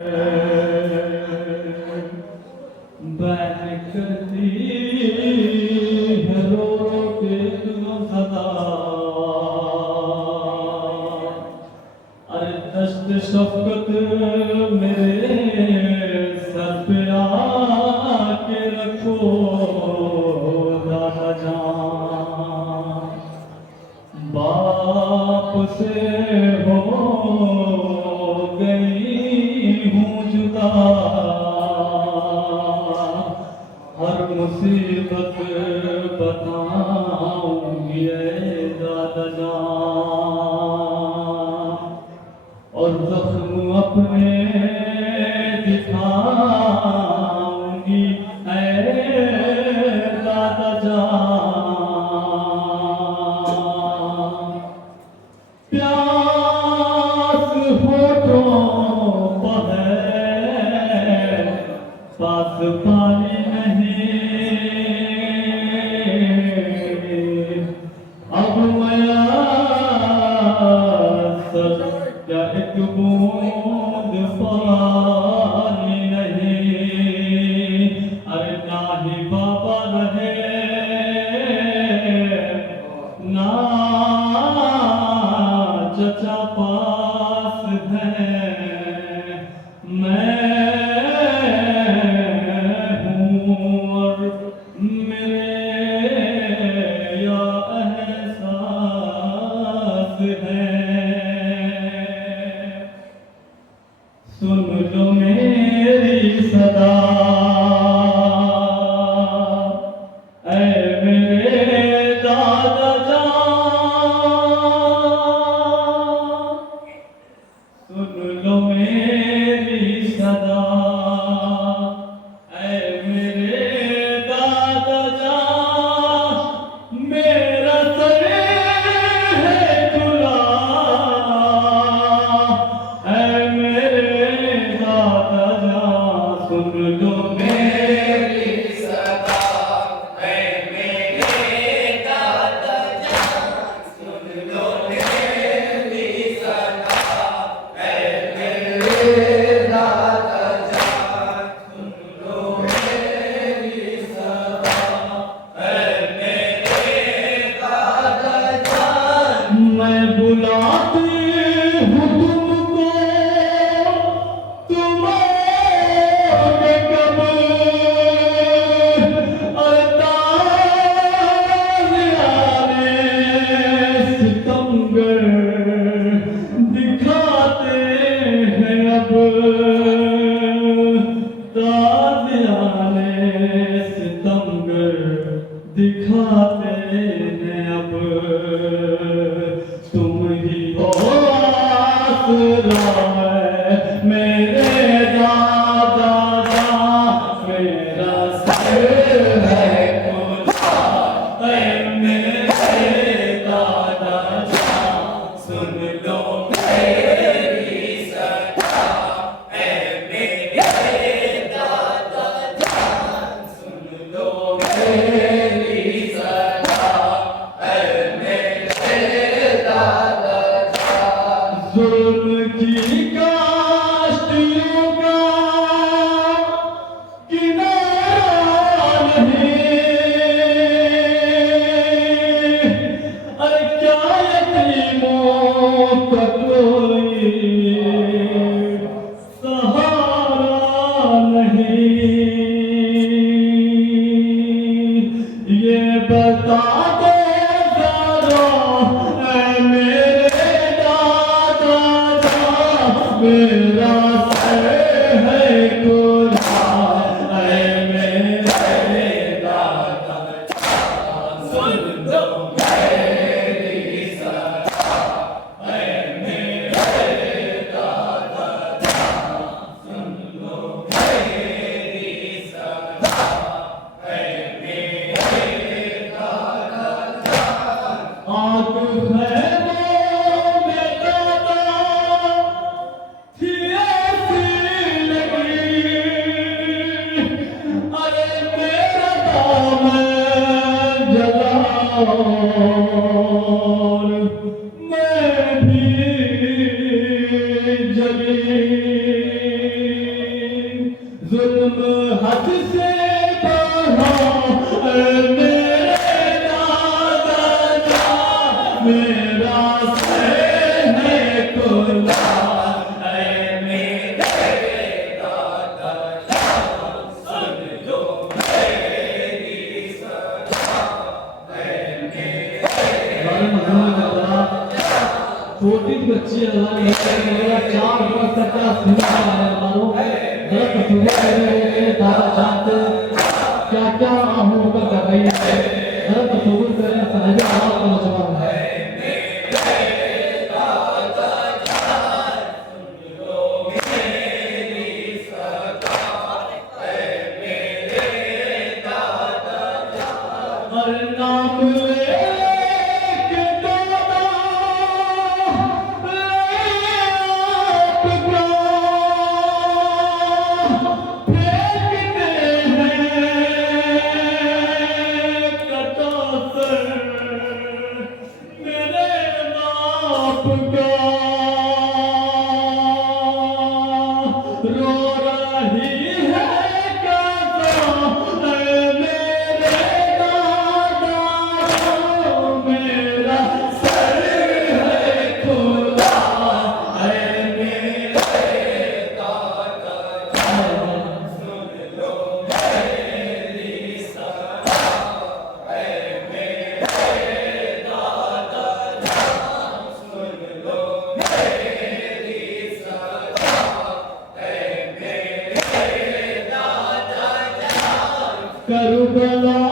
Ban करती है रो के तुम सदा। अरे दस्त शफकत मेरे सर पे आके रखो दादा जान। बाप से हो गई हूँ जुदा, हर मुसीबत बताऊंगी ऐ दादा जान। और जख्म अपने दिखाऊंगी ऐ दादा जान। प्यास होठों पर है पास पानी नहीं, अब मयासर क्या एक बूंद पानी नहीं। अरे ना ही बाबा रहे ना चचा पास है, मैं हूँ और मेरे या एहसास है। सुन लो मेरी सदा ऐ मेरे दादा जान। सुन लो मेरी सदा ऐ मेरे दादा जान। मेरा सर है खुला ऐ मेरे दादा जान। सुन लो मेरी सदा ऐ मेरे दादा जान। सुन लो मेरी सदा ऐ मेरे दादा जान। सुन लो मेरी सदा ऐ मेरे दादा जान। मैं बुलाती हूँ तुमको तुम्हारे कब ताज़ियाने सितमगर दिखाते हैं अब। ताज़ियाने सितमगर दिखाते हैं अब। तुम ही हो आसरा है मेरे दादा जान। मेरा सर है खुला ऐ मेरे दादा जान। सुन लो मेरी सदा ऐ मेरे दादा जान। सुन लो मेरी सदा ऐ मेरे दादा जान। जुल्म की काश्त जुल्म हद से बढ़ा मेरे दादा जान, मेरा सर है खुला मेरे दादा जान, सुन लो मेरी सदा, छोटी बच्ची है 4 वर्ष तक का सिंह है मानो गलत सुबह मेरे दादा जानते क्या क्या आहों का कर रही है गलत सुबह करे साहिब आवाज को नौजवान है हर नाम लेके दादा फेंकते हैं कटासर मेरे बाप का रो रही है मेरे दादा मेरा सर है खुला है मेरे दादा जान, सुन लो मेरी सदा, मेरे दादा जान, सुन लो मेरी सदा, मेरे दादा जान। करबला